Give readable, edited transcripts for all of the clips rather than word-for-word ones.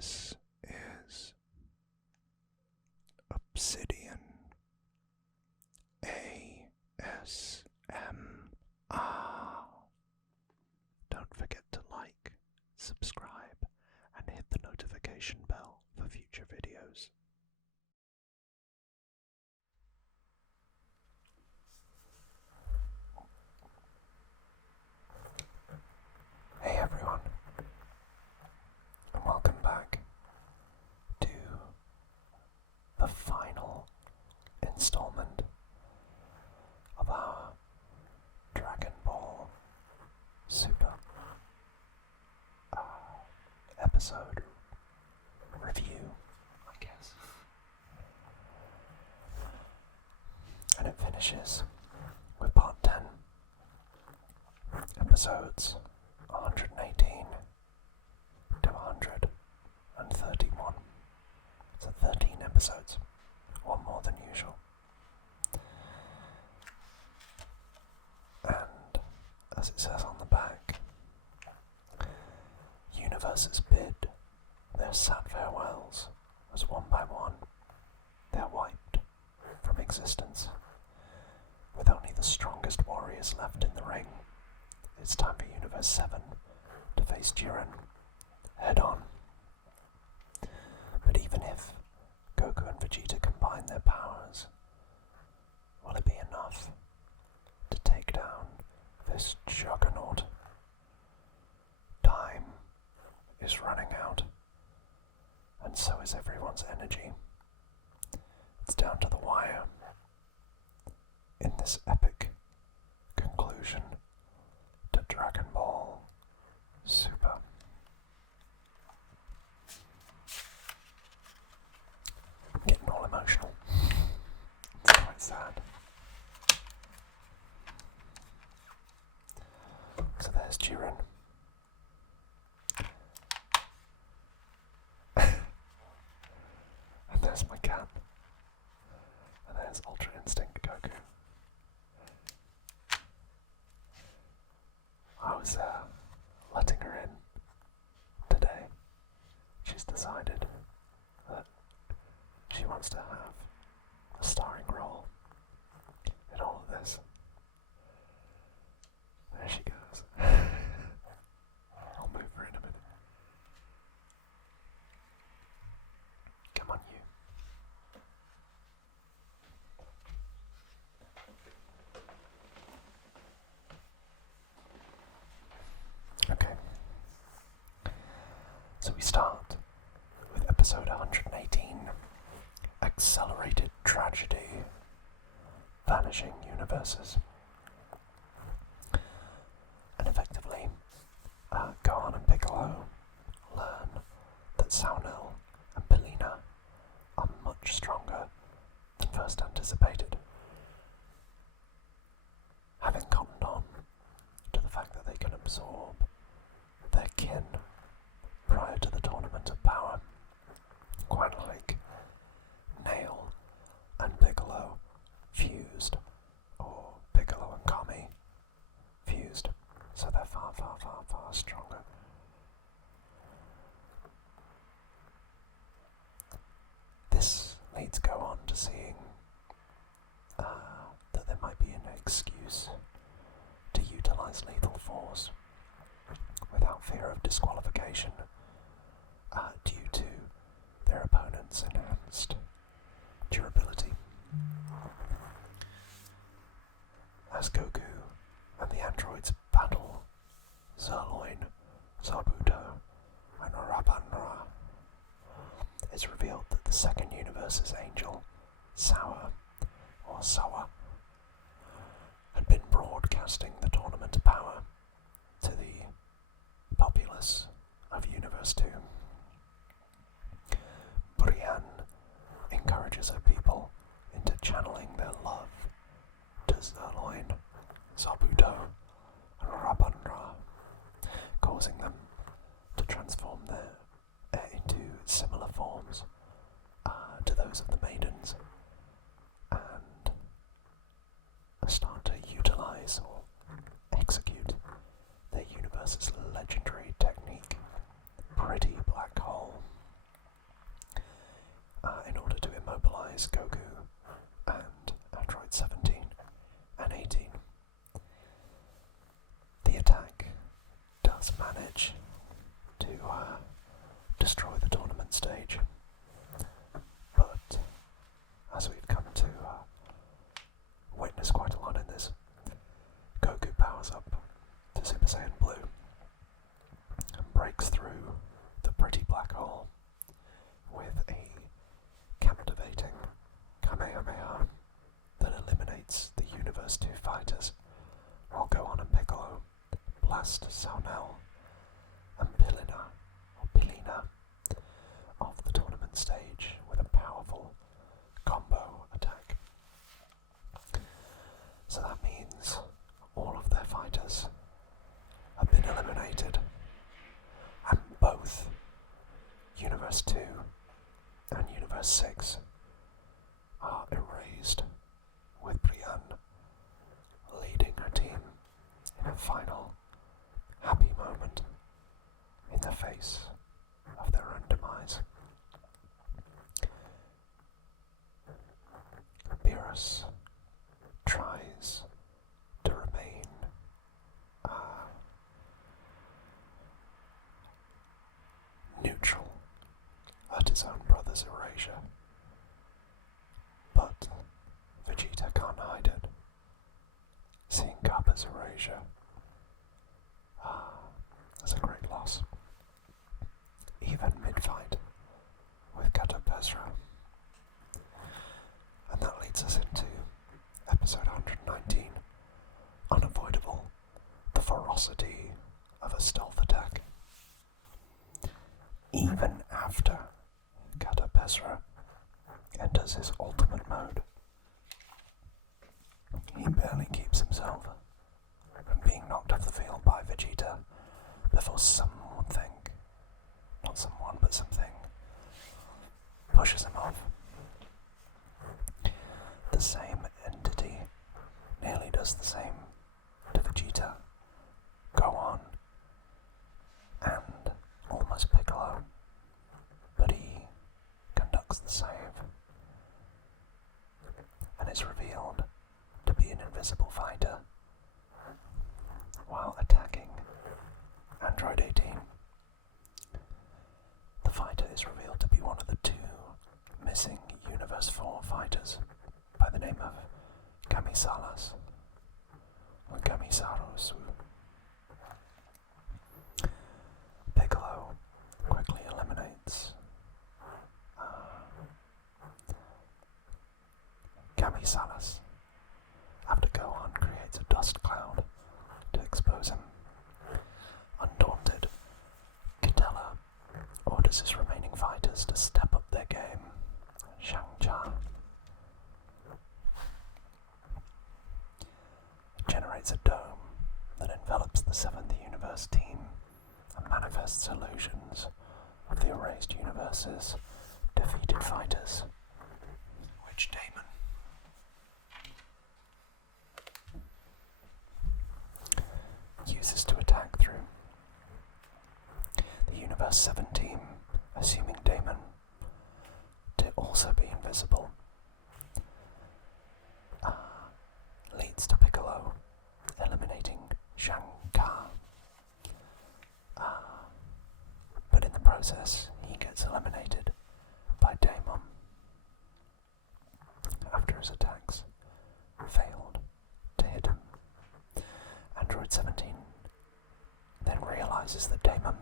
This is Obsidian ASMR. Don't forget to like, subscribe, and hit the notification bell for future videos. Hey everyone, and welcome back to the final installment of our Dragon Ball Super episode review, I guess. And it finishes with part 10, episodes 118 to 131. So 13 episodes, one more than usual. And as it says on the back, universes bid their sad farewells as one by one they are wiped from existence. With only the strongest warriors left in the ring, it's time for Universe 7 to face Jiren head on. But even if Goku and Vegeta combine their powers, will it be enough to take down this juggernaut? Time is running out, and so is everyone's energy. It's down to the wire in this epic conclusion to Dragon Ball Super. I'm getting all emotional. It's quite sad. So there's Jiren. And there's my cat. And there's Ultra Instinct Goku. I was letting her in today. She's decided that she wants to have a starring role in all of this. There she goes. I'll move her in a minute. Come on, you. Okay. So we start with episode 118, Accelerated Tragedy, Vanishing Universes. And effectively, Gohan and Piccolo learn that Saunel and Belina are much stronger than first anticipated. Having cottoned on to the fact that they can absorb their kin prior to the Tournament of Power, quite like Nail and Piccolo fused, or Piccolo and Kami fused, so they're far, far, far, far stronger. This leads Gohan to seeing that there might be an excuse to utilize lethal force without fear of disqualification due to their opponent's enhanced durability. As Goku and the androids battle Zerloin, Zabuto, and Rabanra, it's revealed that the second universe's angel, Sawa, had been broadcasting the Tournament of Power to the populace of Universe 2. Brienne encourages her people into channeling their love to Zerloin, Zabuto, and Rabanra, causing them to transform into similar forms to those of the maidens, and start to utilize or execute their universe's legendary technique, Pretty Black Hole. neutralize Goku and Android 17 and 18. The attack does manage to destroy the tournament stage, but as we've come to witness quite a lot in this, Goku powers up to Super Saiyan Blue and breaks through the pretty black hole with a captivating Kamehameha that eliminates the Universe 2 fighters, while Gohan and Piccolo blast Saunel and Pilina off the tournament stage with a powerful combo attack. So that means all of their fighters have been eliminated, and both Universe 2 and Universe 6 are erased, with Brienne leading her team in a final happy moment in the face of their own demise. Beerus tries to remain neutral at his own brother's erasure, but Vegeta can't hide it. Seeing Kappa's erasure as a great loss, even mid-fight with Kato Pesra. And that leads us into episode 119, Unavoidable, the ferocity of a stealth attack. Even after Kato Pesra enters his ultimate mode, he barely keeps himself from being knocked off the field by Vegeta before something pushes him off. The same entity nearly does the same to Vegeta, Gohan, and almost Piccolo, but he conducts the save and is revealed to be an invisible fighter while attacking Android 18. The fighter is revealed to be one of the two missing Universe 4 fighters by the name of Kamisalas or Kamisarosu. Piccolo quickly eliminates Kamisalas after Gohan creates a dust cloud to expose him. Undaunted, Kitella orders his remaining fighters to step up their game. Shang-Cha generates a dome that envelops the 7th Universe team and manifests illusions of the erased universe's defeated fighters, which Damon uses to attack through. The Universe 7 team, assuming Damon to also be invisible, leads to Piccolo eliminating Shang-Ka. But in the process, he gets eliminated by Damon after his attacks failed to hit him. Android 17 then realizes that Damon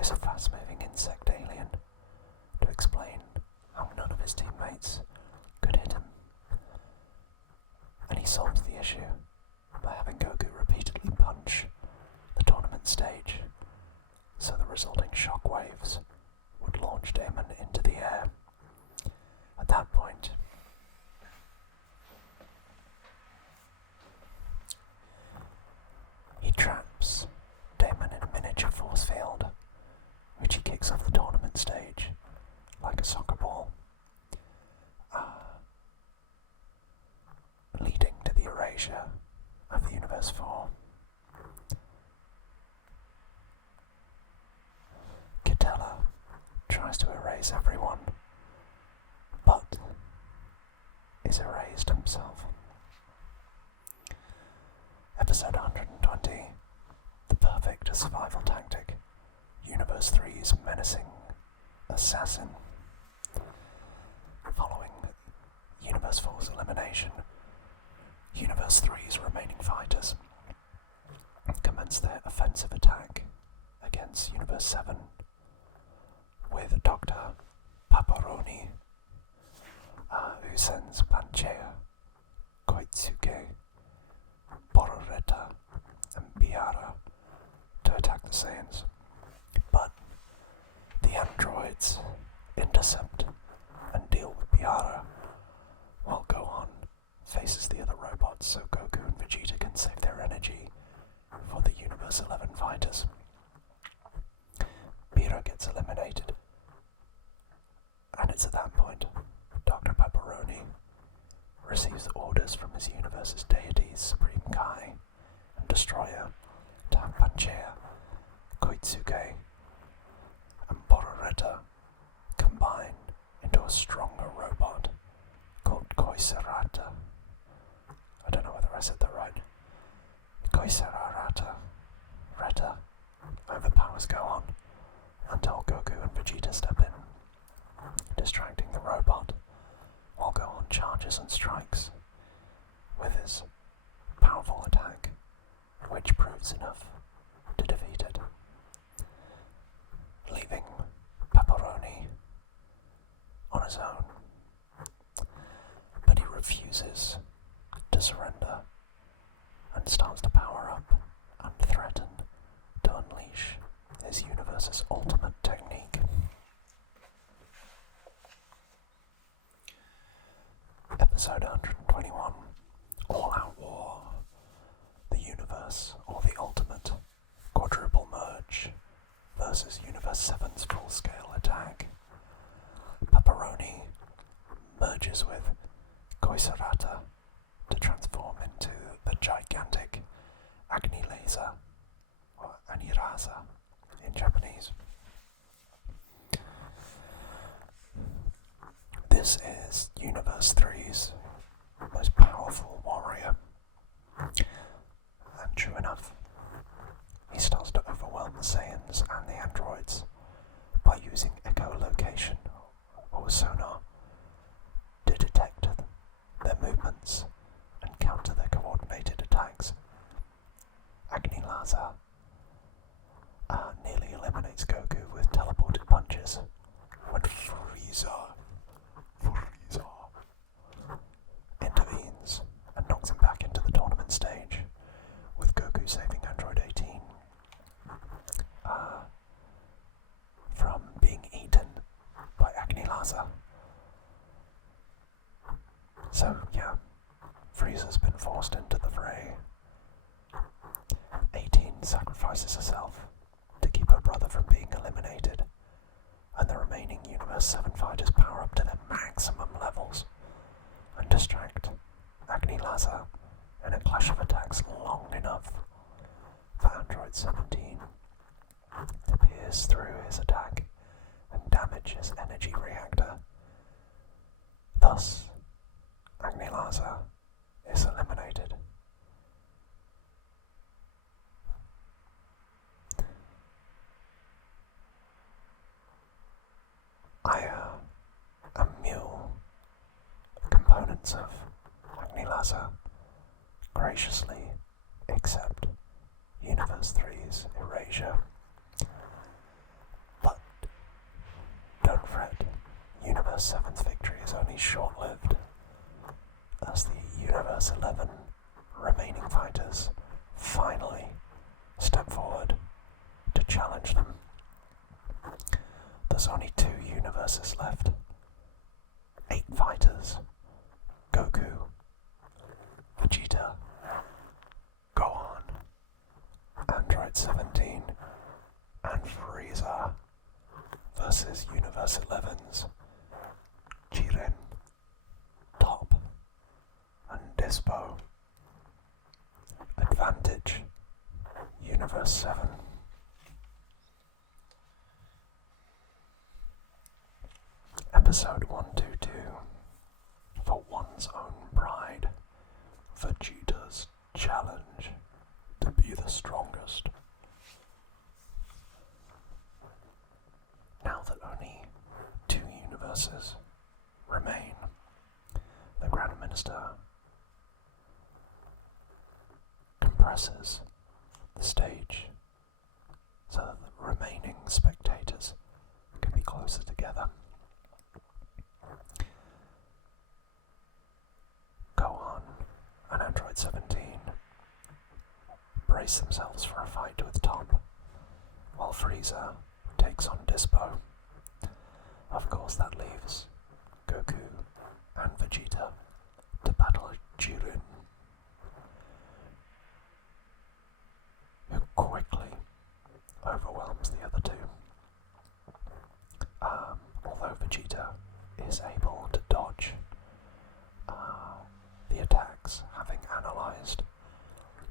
is a fast-moving insect alien to explain how none of his teammates could hit him. And he solves the issue by having Goku repeatedly punch the tournament stage, so the resulting shockwaves would launch Damon into the air. At that point, he traps Damon in a miniature force field, which he kicks off the tournament stage like a soccer ball, leading to the erasure of the Universe 4. Kitella survival tactic, Universe 3's menacing assassin. Following Universe 4's elimination, Universe 3's remaining fighters commence their offensive attack against Universe 7 with Dr. Paparoni, who sends Panchea, Koitsuke, Bororetta, and Biara to attack the Saiyans. But the androids intercept and deal with Biara, while Gohan faces the other robots so Goku and Vegeta can save their energy for the Universe 11 fighters. Biara gets eliminated, and it's at that point Dr. Pepperoni receives orders from his universe's deities, Supreme Kai and Destroyer, to have Panchea, Koitsuke, and Bororetta combine into a stronger robot called Koiserata. I don't know whether I said that right. Koiserata. Retta overpowers Gohan until Goku and Vegeta step in, distracting the robot while Gohan charges and strikes with his powerful attack, which proves enough to defeat it, leaving Pepperoni on his own. But he refuses to surrender and starts to power up and threaten to unleash his universe's ultimate technique. Episode 121, All Out War, the universe or the ultimate quadruple merge versus Universe 7's full-scale attack. Pepperoni merges with Koiserata to transform into the gigantic Agni Laser, or Aniraza in Japanese. This is Universe 3's most powerful warrior, and true enough, he starts to overwhelm the Saiyans and the androids by using echolocation or sonar to detect their movements and counter their coordinated attacks. Agni Laza nearly eliminates Goku with teleported punches when Frieza intervenes and knocks him back into the tournament stage, with Goku saving Android 18 from being eaten by Agni Laza. So yeah, Frieza's been forced into the fray. 18 sacrifices herself to keep her brother from being eliminated, and the remaining Universe 7 fighters power up to their maximum levels and distract Agni Laza in a clash of attacks long enough for Android 17 to pierce through his attack and damage his energy reactor. Thus, Agni Laza is eliminated. Aya and Mule, components of Agni Laza, graciously accept Universe 3's erasure. But don't fret, Universe 7's victory is only short-lived, as the Universe 11 remaining fighters finally step forward to challenge them. There's only 2 universes left. 8 fighters. Goku, Vegeta, Gohan, Android 17, and Frieza versus Universe 11's Jiren, Top, and Dispo. Advantage, Universe 7. Episode 122, For One's Own Pride, Vegeta's Challenge to be the strongest. compresses the stage so that the remaining spectators can be closer together. Gohan and Android 17 brace themselves for a fight with Top, while Frieza takes on Dispo. Of course, that leaves Goku and Vegeta to battle Jiren, who quickly overwhelms the other two. Although Vegeta is able to dodge the attacks, having analysed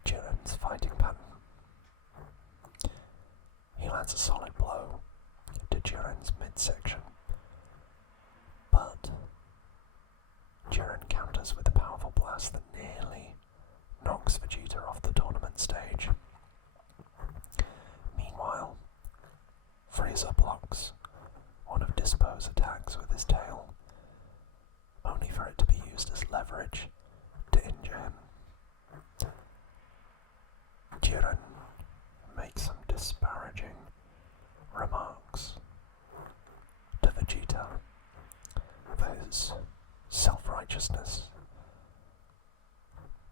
Jiren's fighting pattern, he lands a solid blow to Jiren's midsection, but Jiren counters with a powerful blast that nearly knocks Vegeta off the tournament stage. Meanwhile, Frieza blocks one of Dispo's attacks with his tail, only for it to be used as leverage to injure him. Jiren makes some disparaging remarks to Vegeta for his self-righteousness,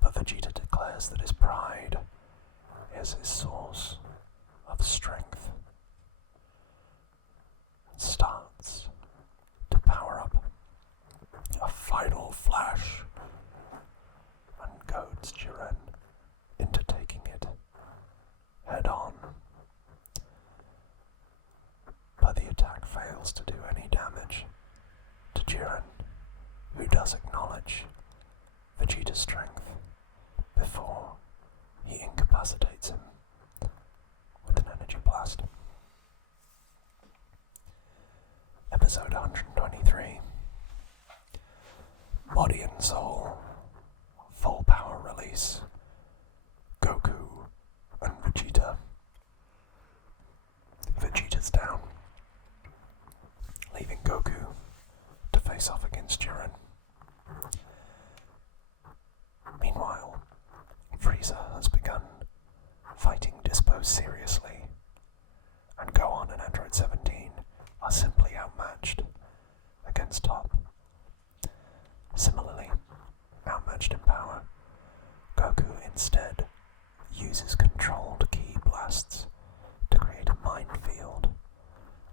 but Vegeta declares that his pride is his source of strength and starts to power up a final flash and goads Jiren into taking it head on. But the attack fails to do any damage to Jiren, who does acknowledge Vegeta's strength before he incapacitates him with an energy blast. Episode 123. Body and Soul. Full power release. Goku and Vegeta. Vegeta's down, leaving Goku to face off against Jiren. Meanwhile, Frieza has begun fighting Dispo seriously, and Gohan and Android 17 are simply outmatched against Top. Similarly, outmatched in power, Goku instead uses controlled ki blasts to create a minefield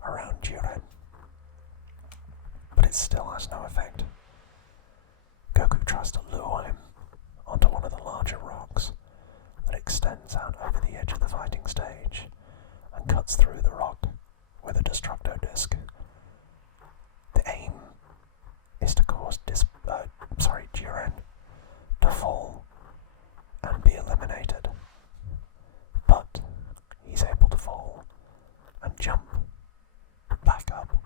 around Jiren, but it still has no effect. Goku tries to lure him onto one of the larger rocks that extends out over the edge of the fighting stage and cuts through the rock with a Destructo Disc. The aim is to cause Jiren to fall and be eliminated, but he's able to fall and jump back up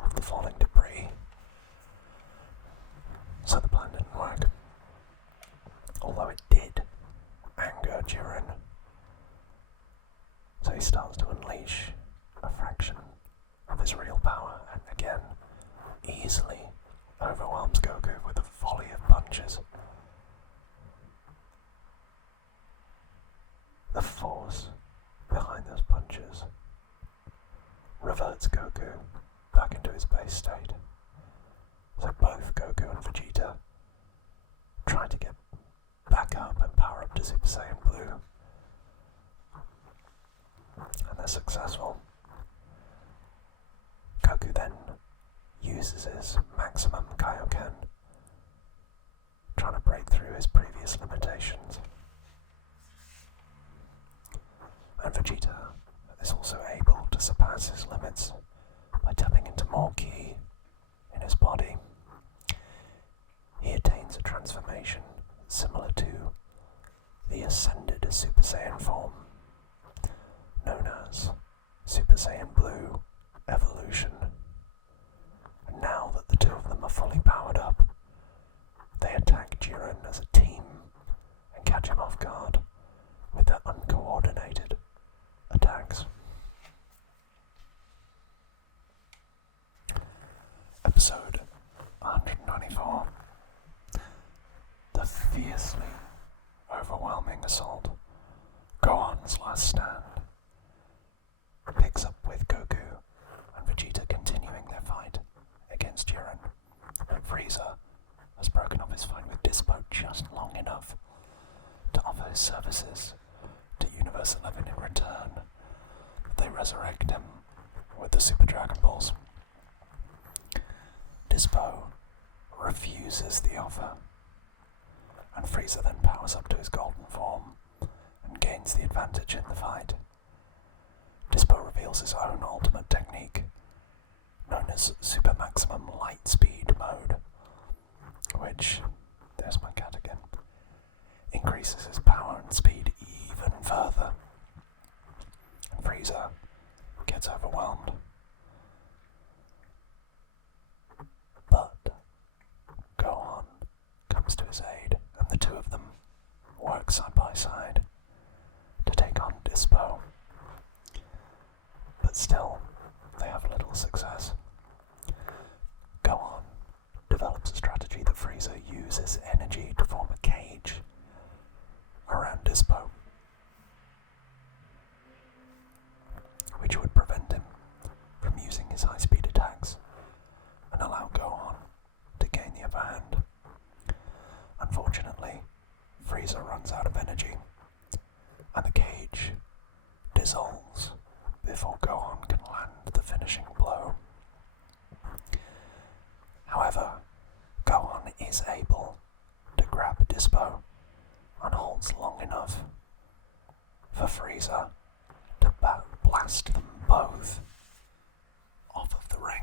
off the falling debris, so the plan didn't work. Although it did anger Jiren, so he starts to unleash a fraction of his real power and again easily overwhelms Goku with a volley of punches. The force behind those punches reverts Goku back into his base state. So both Goku and Vegeta try to get back up and power up to Super Saiyan Blue, and they're successful. Goku then uses his maximum Kaioken, trying to break through his previous limitations. And Vegeta is also able to surpass his limits by tapping into more ki in his body. He attains a transformation similar to the ascended Super Saiyan form, known as Super Saiyan Blue Evolution. And now that the two of them are fully powered up, they attack Jiren as a team and catch him off guard with their uncoordinated attacks. Episode 194. The fiercely overwhelming assault resurrect him with the Super Dragon Balls. Dispo refuses the offer, and Frieza then powers up to his golden form and gains the advantage in the fight. Dispo reveals his own ultimate technique, known as Super Maximum Light Speed Mode, which, there's my cat again, increases his power and speed even further. And Frieza gets overwhelmed. But Gohan comes to his aid, and the two of them work side by side to take on Dispo. But still, they have little success. Gohan develops a strategy that Frieza uses energy to form a cage around Dispo, which would prevent him from using his high-speed attacks and allow Gohan to gain the upper hand. Unfortunately, Frieza runs out of energy, and the cage dissolves before Gohan can land the finishing blow. However, Gohan is able to grab Dispo and holds long enough for Frieza to blast them both off of the ring.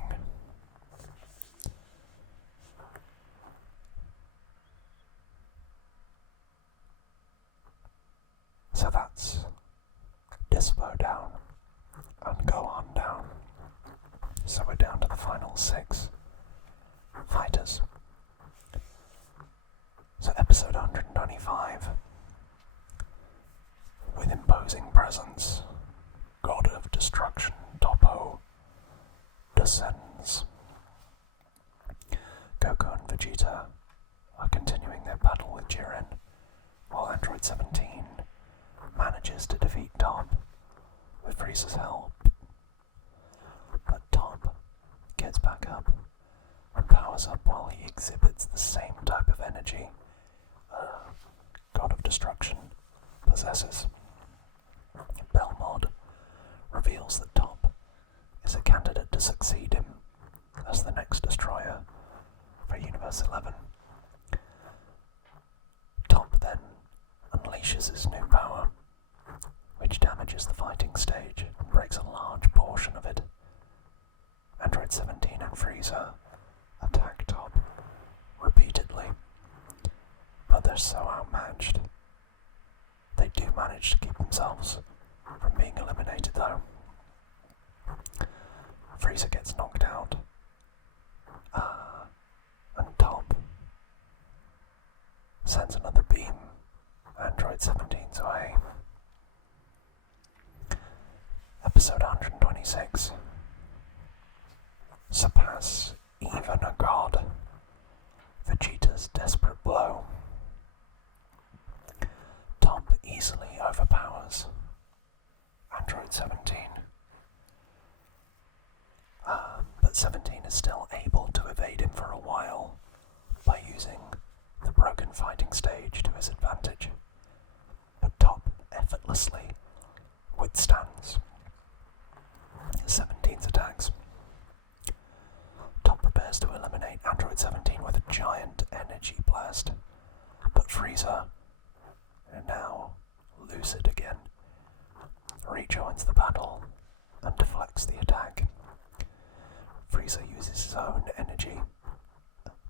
So that's Dispo down and Gohan down. So we're down to the final 6 fighters. So episode 125. With imposing presence, God of Destruction Toppo descends. Goku and Vegeta are continuing their battle with Jiren, while Android 17 manages to defeat Top with Frieza's help. But Top gets back up and powers up while he exhibits the same type of energy God of Destruction possesses. Belmod reveals that Top is a candidate to succeed him as the next destroyer for Universe 11. Top then unleashes his new power, which damages the fighting stage and breaks a large portion of it. Android 17 and Frieza attack Top repeatedly, but they're so outmatched. They do manage to keep themselves from being eliminated though. Frieza gets knocked out, and Top sends another beam Android 17's way. Episode 126. Surpass even a god. Vegeta's desperate blow. Top easily overpowers Android 17. But 17 is still able to evade him for a while by using the broken fighting stage to his advantage. But Top effortlessly withstands 17's attacks. Top prepares to eliminate Android 17 with a giant energy blast, but Frieza, now lucid again, rejoins the battle and deflects the attack. Frieza uses his own energy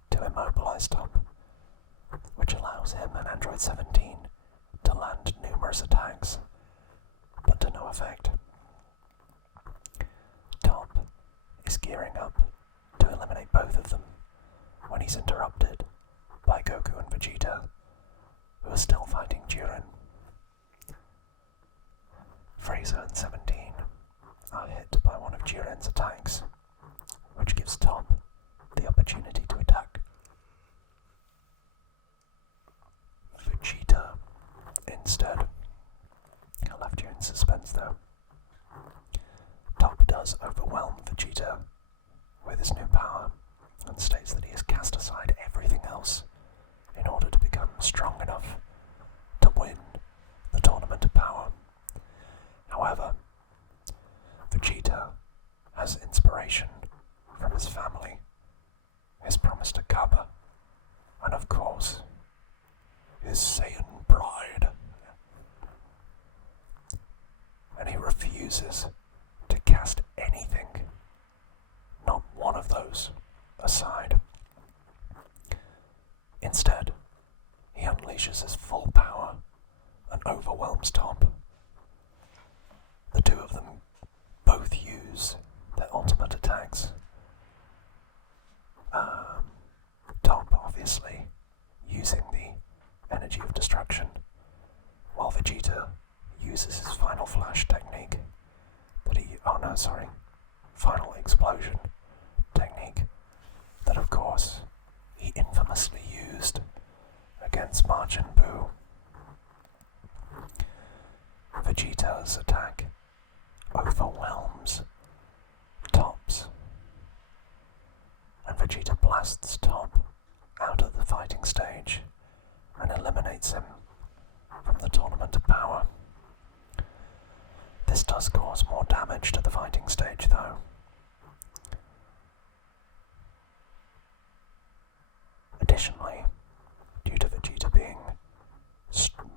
to immobilize Top, which allows him and Android 17 to land numerous attacks, but to no effect. Top is gearing up to eliminate both of them when he's interrupted by Goku and Vegeta, who are still fighting Jiren. Frieza and 17 are hit by one of Jiren's attacks, which gives Top the opportunity to attack Vegeta instead. I left you in suspense though. Top does overwhelm Vegeta with his new power and states that he has cast aside everything else in order to become strong enough to win the Tournament of Power. However, has inspiration from his family, his promise to Kappa, and of course, his Saiyan pride. And he refuses to cast anything, not one of those, aside. Instead, he unleashes his full power and overwhelms Top. The two of them both use their ultimate attacks. Top, obviously, using the energy of destruction, while Vegeta uses his final flash technique final explosion technique that, of course, he infamously used against Majin Buu. Vegeta's attack overwhelms Top's, and Vegeta blasts Top out of the fighting stage and eliminates him from the Tournament of Power. This does cause more damage to the fighting stage, though. Additionally, due to Vegeta being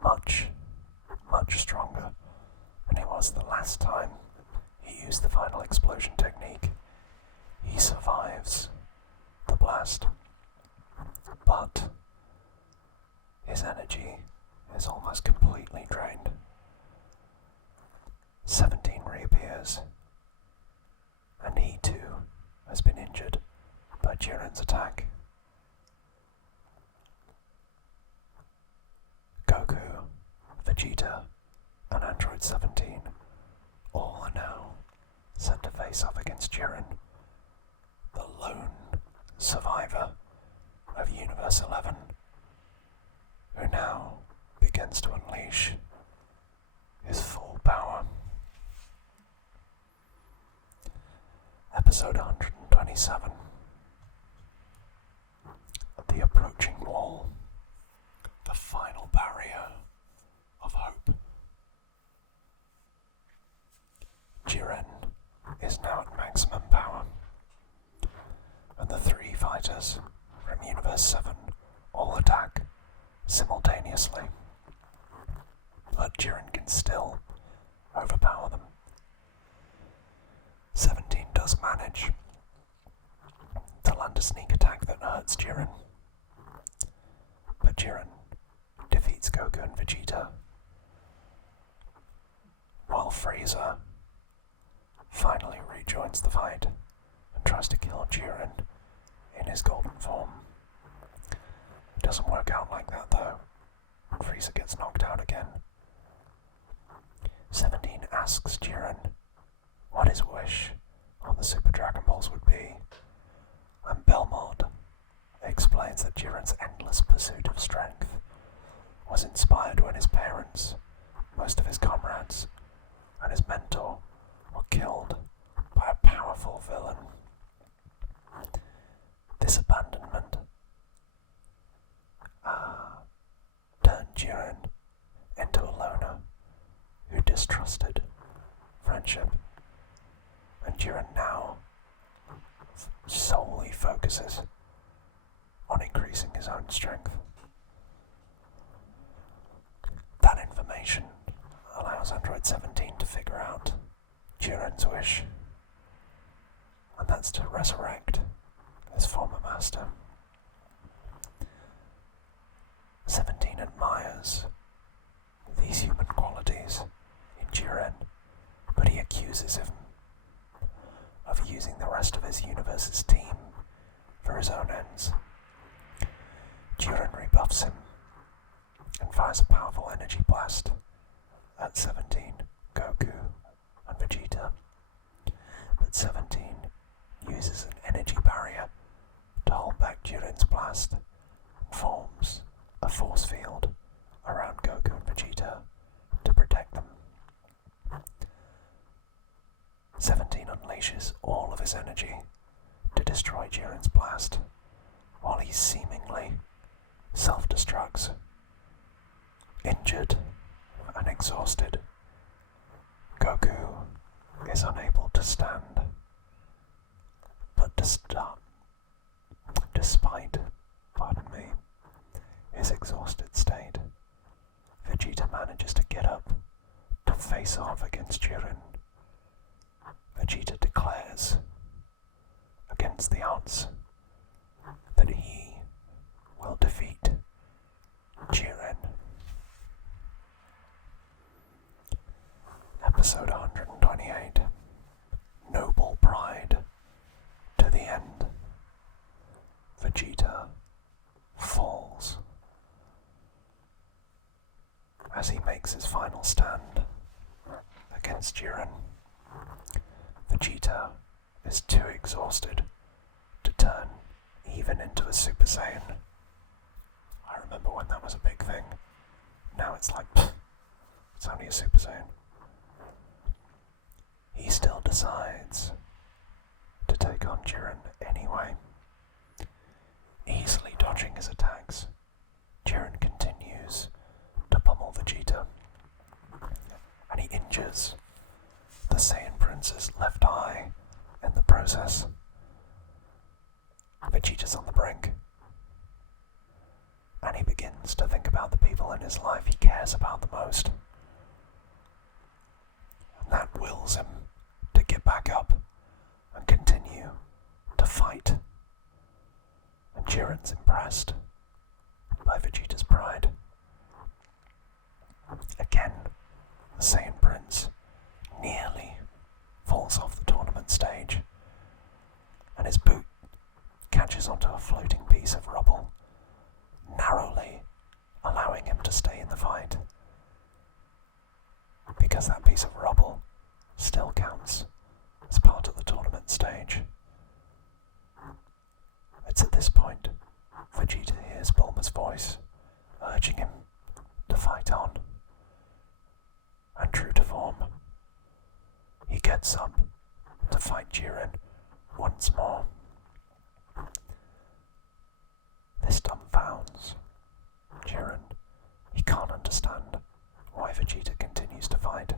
much stronger than he was the last time he used the final explosion technique, he survives the blast, but his energy is almost completely drained. 17 reappears, and he too has been injured by Jiren's attack. Goku, Vegeta, and Android 17 all are now set to face off against Jiren, the lone survivor of Universe 11, who now begins to unleash his full power. Episode 127. The Approaching Wall. The final barrier of hope. Jiren is now at maximum power, and the three fighters from Universe 7 all attack simultaneously. But Jiren can still overpower them. 17 does manage to land a sneak attack that hurts Jiren, but Jiren defeats Goku and Vegeta, while Frieza finally rejoins the fight and tries to kill Jiren in his golden form. It doesn't work out like that, though, and Frieza gets knocked out again. 17 asks Jiren what his wish on the Super Dragon Balls would be, and Belmont explains that Jiren's endless pursuit of strength was inspired when his parents, most of his comrades, and his mentor were killed by a powerful villain. This abandonment turned Jiren into a loner who distrusted friendship, and Jiren now solely focuses on increasing his own strength. That information allows Android 17 to figure out Jiren's wish, and that's to resurrect his former master. 17 admires these human qualities in Jiren, but he accuses him of using the rest of his universe's team for his own ends. Jiren rebuffs him and fires a powerful energy blast at 17, Goku, and Vegeta. But 17 uses an energy barrier to hold back Jiren's blast and forms a force field around Goku and Vegeta to protect them. 17 unleashes all of his energy to destroy Jiren's blast, while he seemingly self-destructs. Injured and exhausted, Goku is unable to stand Despite, his exhausted state, Vegeta manages to get up to face off against Jiren. Vegeta declares, against the odds, that he will defeat Jiren. Episode 128, Noble Pride. To the end. Vegeta falls. As he makes his final stand against Jiren, Vegeta is too exhausted to turn even into a Super Saiyan. I remember when that was a big thing. Now it's like, it's only a Super Saiyan. He still decides to take on Jiren anyway. Easily dodging his attacks, Jiren continues to pummel Vegeta, and he injures the Saiyan Prince's left eye in the process. Vegeta's on the brink, and he begins to think about the people in his life he cares about the most. And that wills him to get back up and continue to fight. And Jiren's impressed by Vegeta's pride. Again, the Saiyan Prince nearly falls off the tournament stage, and his boot catches onto a floating piece of rubble, narrowly allowing him to stay in the fight. Because that piece of rubble still counts as part of the tournament stage. It's at this point Vegeta hears Bulma's voice, urging him to fight on. And true to form, he gets up to fight Jiren once more. This dumbfounds Jiren. He can't understand why Vegeta continues to fight.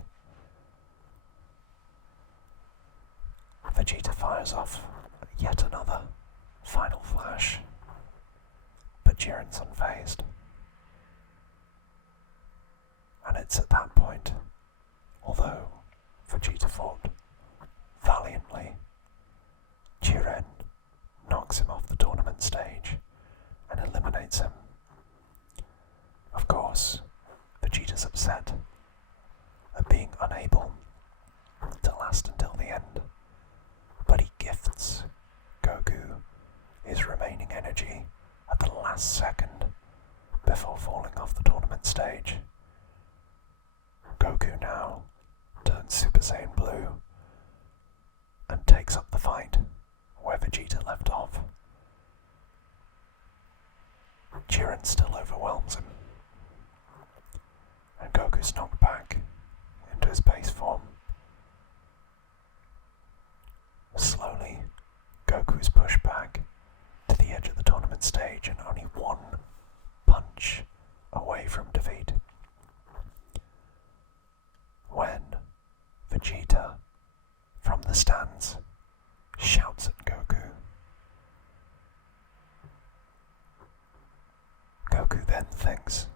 Vegeta fires off yet another final flash, but Jiren's unfazed. And it's at that point, although Vegeta fought valiantly, Jiren knocks him off the tournament stage and eliminates him. Of course, Vegeta's upset at being unable to last until the end, but he gifts Goku his remaining energy at the last second before falling off the tournament stage. Goku now turns Super Saiyan Blue and takes up the fight where Vegeta left off. Jiren still overwhelms him, and Goku's knocked back into his base form. Slowly, Goku's pushed back to the edge of the tournament stage and only one punch away from defeat. When Vegeta, from the stands, shouts at Goku. Goku then thinks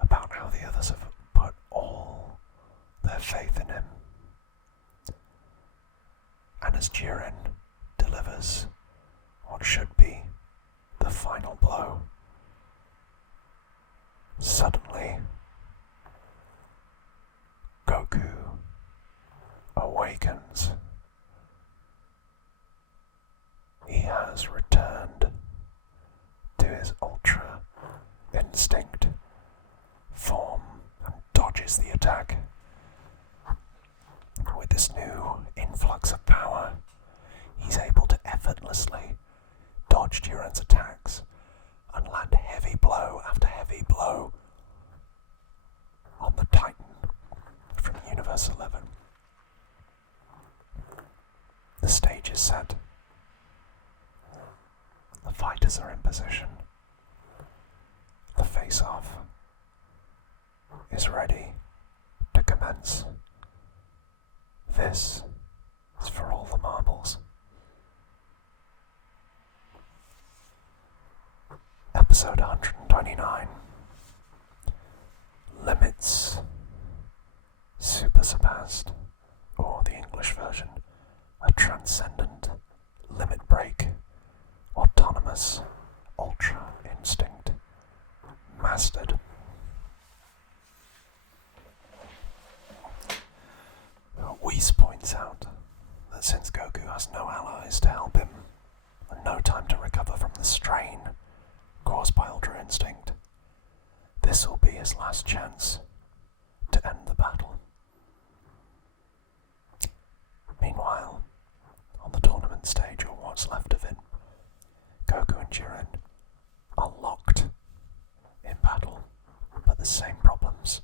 about how the others have put all their faith in him. And as Jiren delivers what should be the final blow, suddenly Goku awakens. He has returned to his Ultra Instinct form and dodges the attack. With this new influx of power, he's able to effortlessly dodge Jiren's attacks and land heavy blow after heavy blow on the Titan from Universe 11. The stage is set. The fighters are in position. The face-off is ready to commence. This is for all the marbles. English version, a transcendent, limit break, autonomous, ultra instinct, mastered. Whis points out that since Goku has no allies to help him, and no time to recover from the strain caused by Ultra Instinct, this will be his last chance to end the battle. Meanwhile, on the tournament stage, or what's left of it, Goku and Jiren are locked in battle, but the same problems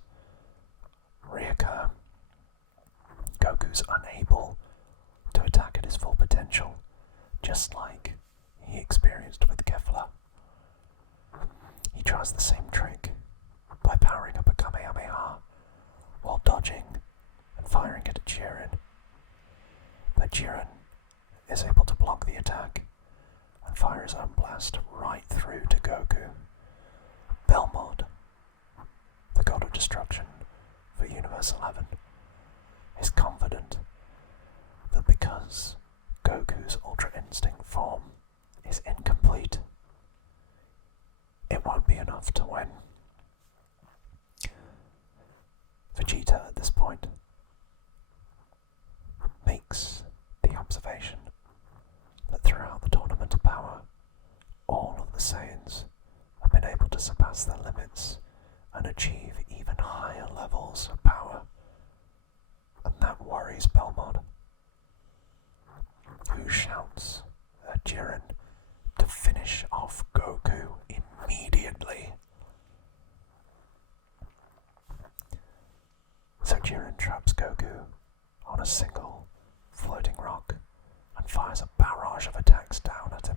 reoccur. Goku's unable to attack at his full potential, just like he experienced with Kefla. He tries the same trick by powering up a Kamehameha while dodging and firing it at Jiren. But Jiren is able to block the attack and fire his own blast right through to Goku. Belmod, the god of destruction for Universe 11, is confident that because Goku's Ultra Instinct form is incomplete, it won't be enough to win. Vegeta at this point makes the observation that throughout the Tournament of Power, all of the Saiyans have been able to surpass their limits and achieve even higher levels of power, and that worries Belmod, who shouts at Jiren to finish off Goku immediately. So Jiren traps Goku on a single floating rock and fires a barrage of attacks down at him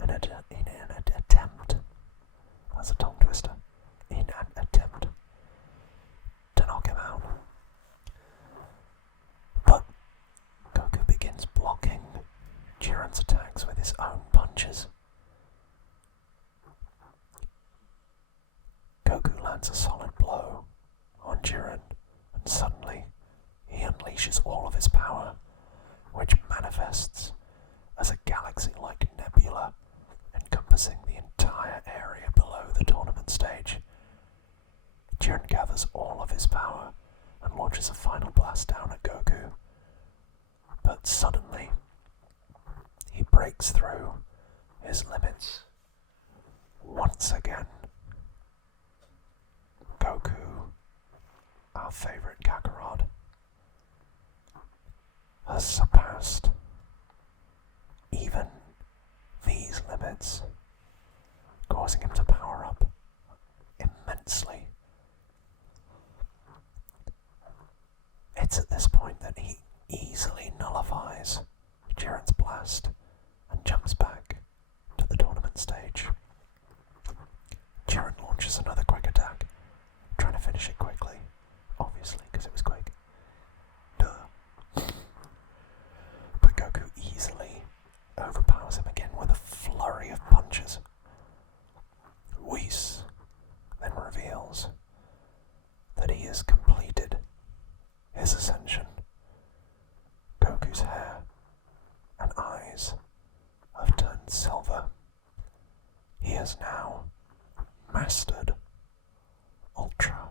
in an attempt, that's a tongue twister, in an attempt to knock him out. But Goku begins blocking Jiren's attacks with his own punches. Goku lands a solid blow on Jiren, and suddenly he unleashes all of his power, which manifests as a galaxy-like nebula encompassing the entire area below the tournament stage. Jiren gathers all of his power and launches a final blast down at Goku, but suddenly he breaks through his limits once again. Goku, our favourite Kakarot, has surpassed even these limits, causing him to power up immensely. It's at this point that he easily nullifies Jiren's blast and jumps back to the tournament stage. Jiren launches another quick attack, trying to finish it quickly, obviously, because it was quick. Duh. But Goku easily overpowers him again with a flurry of punches. Whis then reveals that he has completed his ascension. Goku's hair and eyes have turned silver. He has now mastered Ultra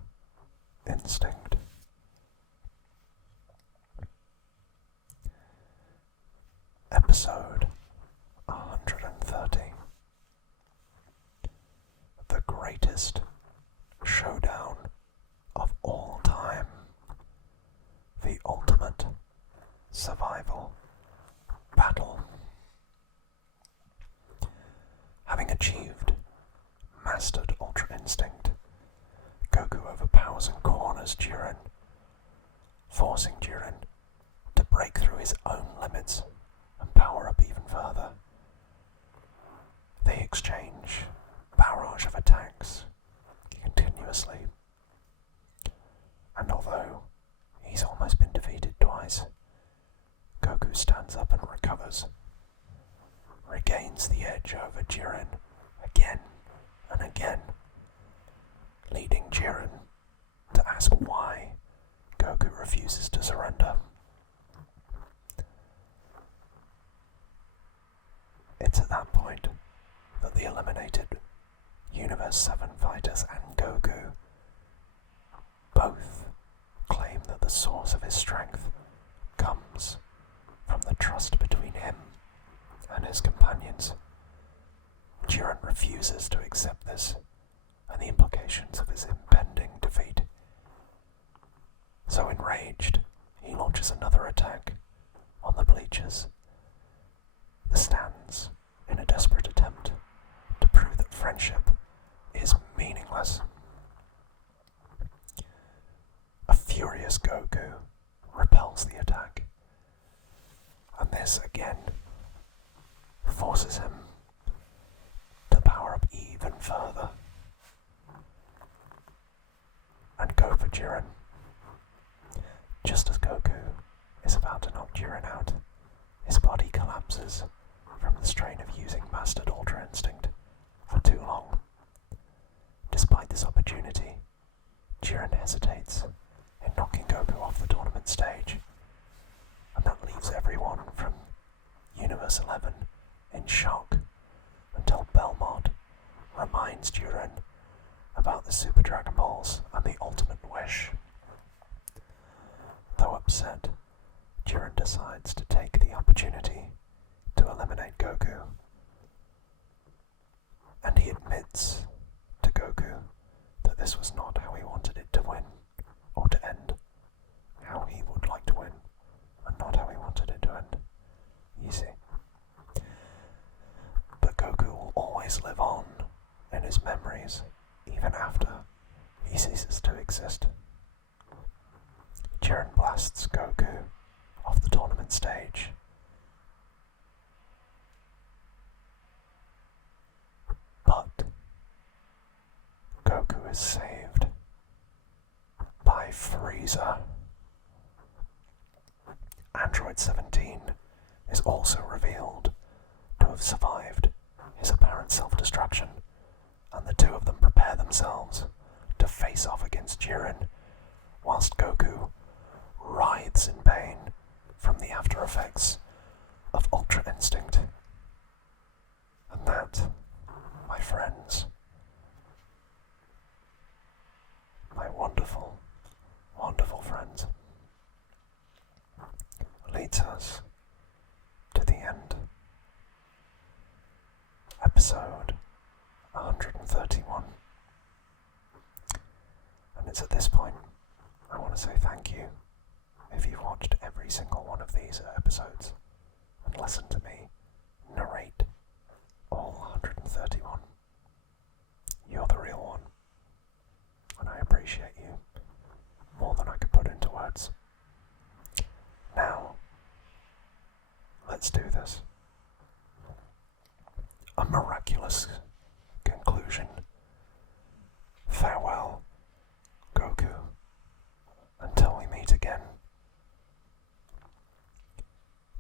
Instinct. Episode 130. The greatest showdown of all time. The ultimate survival battle. Having achieved mastered Ultra Instinct, Goku overpowers and corners Jiren, forcing Jiren to break through his own limits and power up even further. They exchange barrage of attacks continuously, and although he's almost been defeated twice, Goku stands up and recovers, regains the edge over Jiren again and again, leading Jiren to ask why Goku refuses to surrender. eliminated Universe 7 fighters and Goku both claim that the source of his strength comes from the trust between him and his companions. Jiren refuses to accept this and the implications of his impending defeat. So enraged, he launches another attack on the bleachers, the stands, in a desperate attempt to prove that friendship is meaningless. A furious Goku repels the attack, and this again forces him to power up even further and go for Jiren. Just as Goku is about to knock Jiren out, his body collapses from the strain of using mastered Ultra Instinct for too long. Despite this opportunity, Jiren hesitates in knocking Goku off the tournament stage, and that leaves everyone from Universe 11 in shock until Belmont reminds Jiren about the Super Dragon Balls and the ultimate wish. Though upset, Jiren decides to take the opportunity to eliminate Goku, and he admits to Goku that this was not how he wanted it to win, or to end, how he would like to win, and not how he wanted it to end. You see. But Goku will always live on in his memories, even after he ceases to exist. Jiren blasts Goku off the tournament stage. But Goku is saved by Frieza. Android 17 is also revealed to have survived his apparent self-destruction, and the two of them prepare themselves to face off against Jiren, whilst Goku writhes in pain from the after effects of Ultra Instinct. And that, my friends, my wonderful, wonderful friends, leads us to the end. Episode 131. And it's at this point I want to say thank you if you've watched every single one of these episodes and listened to me narrate all 131. You're the real one, and I appreciate you more than I could put into words. Now, let's do this. A miraculous conclusion. Farewell, Goku, until we meet again.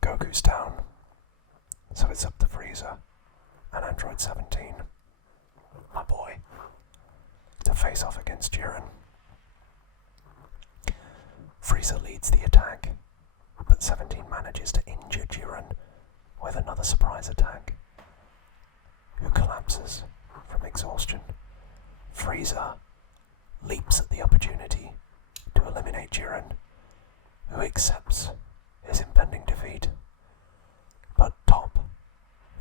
Goku's down, so it's up to Frieza and Android 17, my boy, to face off against Jiren. Frieza leads the attack, but 17 manages to injure Jiren with another surprise attack, who collapses from exhaustion. Frieza leaps at the opportunity to eliminate Jiren, who accepts his impending defeat. But Top,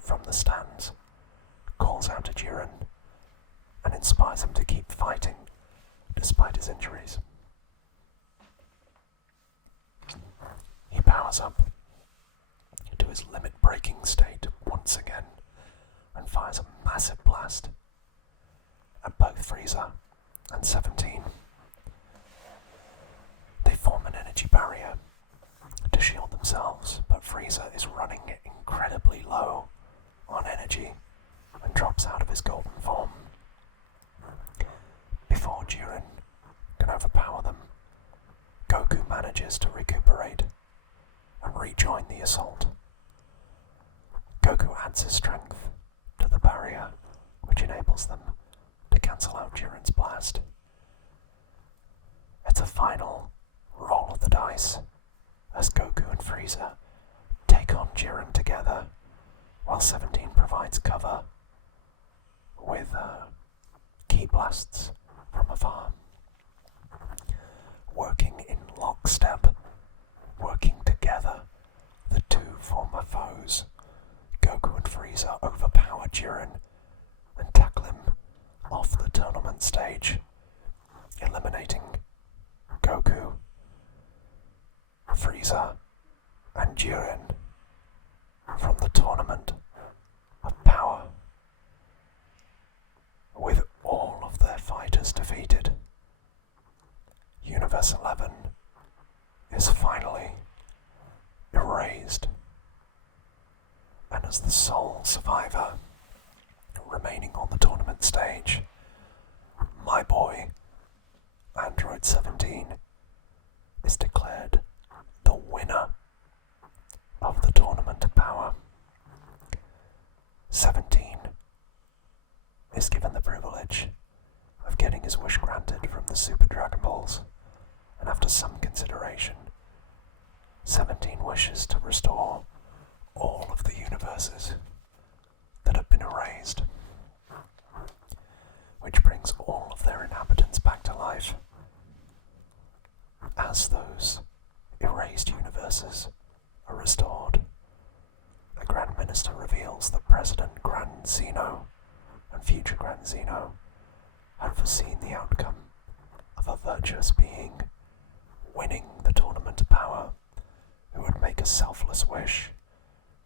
from the stands, calls out to Jiren and inspires him to keep fighting despite his injuries. He powers up to his limit-breaking state once again and fires a massive blast at both Frieza and 17. They form an energy barrier to shield themselves, but Frieza is running incredibly low on energy and drops out of his golden form. Before Jiren can overpower them, Goku manages to recuperate and rejoin the assault. Goku adds his strength to the barrier, which enables them to cancel out Jiren's blast. It's a final roll of the dice as Goku and Frieza take on Jiren together, while 17 provides cover and Jiren from the Tournament of Power. With all of their fighters defeated, Universe 11 is finally erased, and as the sole survivor remaining on the tournament stage, my boy, Android 17, is declared the winner of the Tournament of Power. 17 is given the privilege of getting his wish granted from the Super Dragon Balls, and after some consideration, 17 wishes to restore all of the universes that have been erased, which brings all of their inhabitants back to life. As those erased universes are restored, the Grand Minister reveals that President Grand Zeno and future Grand Zeno had foreseen the outcome of a virtuous being winning the Tournament of Power who would make a selfless wish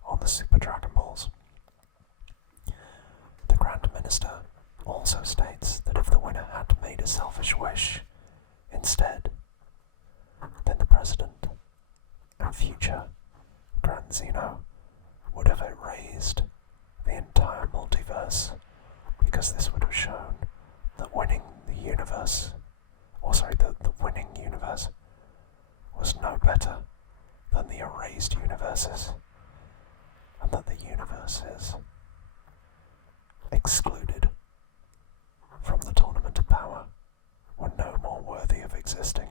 on the Super Dragon Balls. The Grand Minister also states that if the winner had made a selfish wish instead, then the President and future Grand Zeno would have erased the entire multiverse, because this would have shown that winning the universe, the winning universe was no better than the erased universes, and that the universes excluded from the Tournament of Power were no more worthy of existing.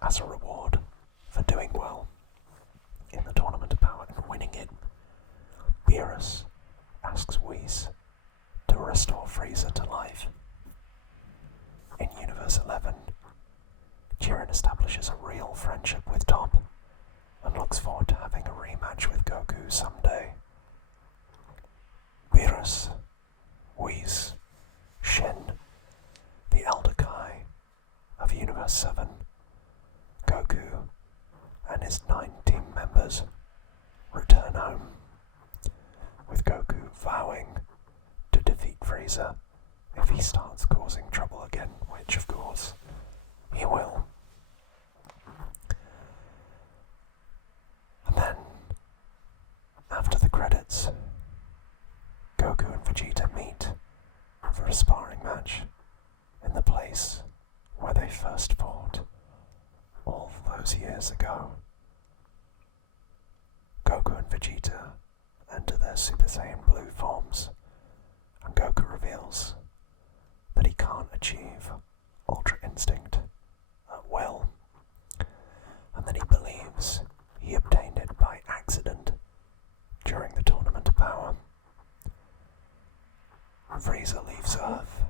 As a reward for doing well in the Tournament of Power and winning it, Beerus asks Whis to restore Frieza to life. In Universe 11, Jiren establishes a real friendship with Toph and looks forward to having a rematch with Goku someday. Beerus, Whis, Shin, the Elder Kai of Universe 7, Goku and his 9 team members return home, with Goku vowing to defeat Frieza if he starts causing trouble again, which of course he will. And then, after the credits, Goku and Vegeta meet for a sparring match in the place where they first fought all those years ago. Goku and Vegeta enter their Super Saiyan Blue forms, and Goku reveals that he can't achieve Ultra Instinct at will, and that he believes he obtained it by accident during the Tournament of Power. Frieza leaves Earth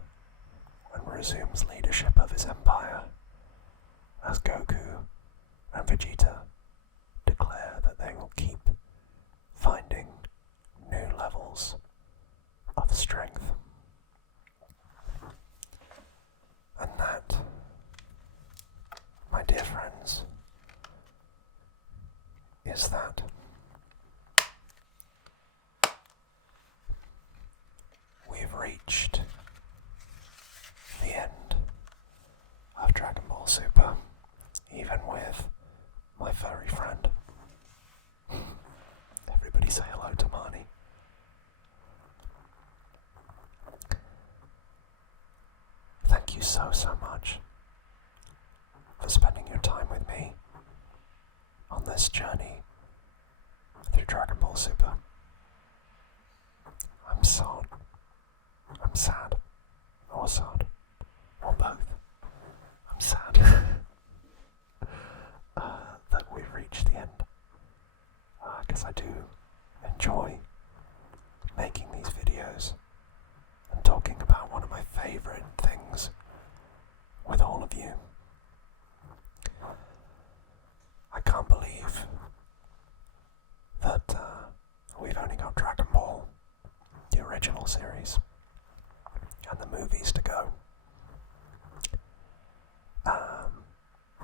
and resumes leadership of his empire, as Goku and Vegeta declare that they will keep finding new levels of strength. And that, my dear friends, is that. We've reached the end of Dragon Ball Super, even with my furry friend. Everybody say hello to Marnie. Thank you so much for spending your time with me on this journey through Dragon Ball Super. I'm sad, or sad, or both. I'm sad that we've reached the end, because I do enjoy making these videos and talking about one of my favourite things with all of you. I can't believe that we've only got Dragon Ball, the original series, and the movies to go.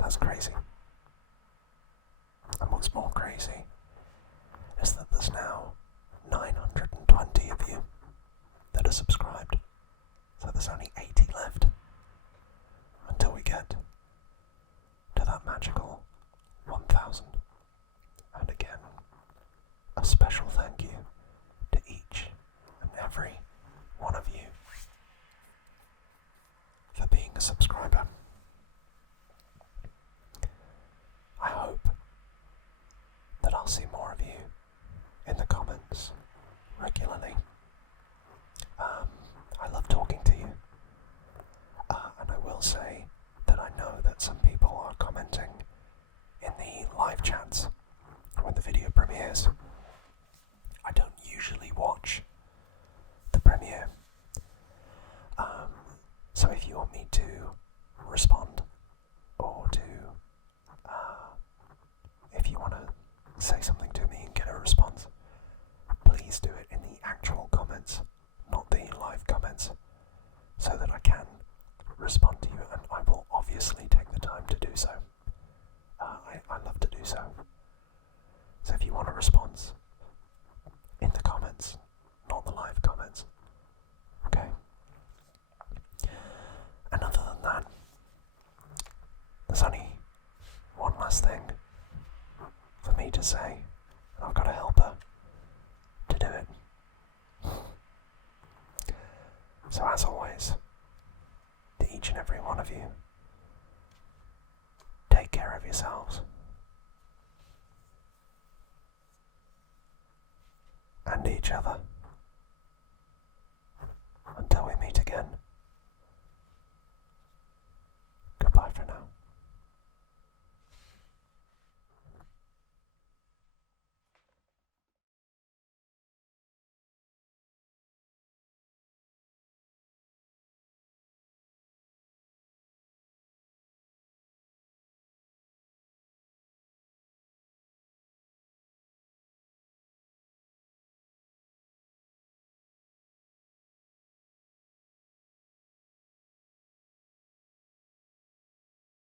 That's crazy. crazy is that there's now 920 of you that are subscribed. So there's only 80 left until we get to that magical 1,000. And again, a special thank you to each and every one of you for being a subscriber. I hope that I'll see more of you in the comments regularly. I love talking to you, and I will say that I know that some people are commenting in the live chats when the video premieres. I don't usually watch the premiere, so if you want me to respond, or to if you want to say something to me and get a response, please do it in the actual comments, not the live comments, so that I can respond to you, and I will obviously take the time to do so. I love to do so. So if you want a response, in the comments, not the live comments. Okay? And other than that, there's only one last thing for me to say, and I've got to help her to do it. So as always, to each and every one of you, take care of yourselves and each other.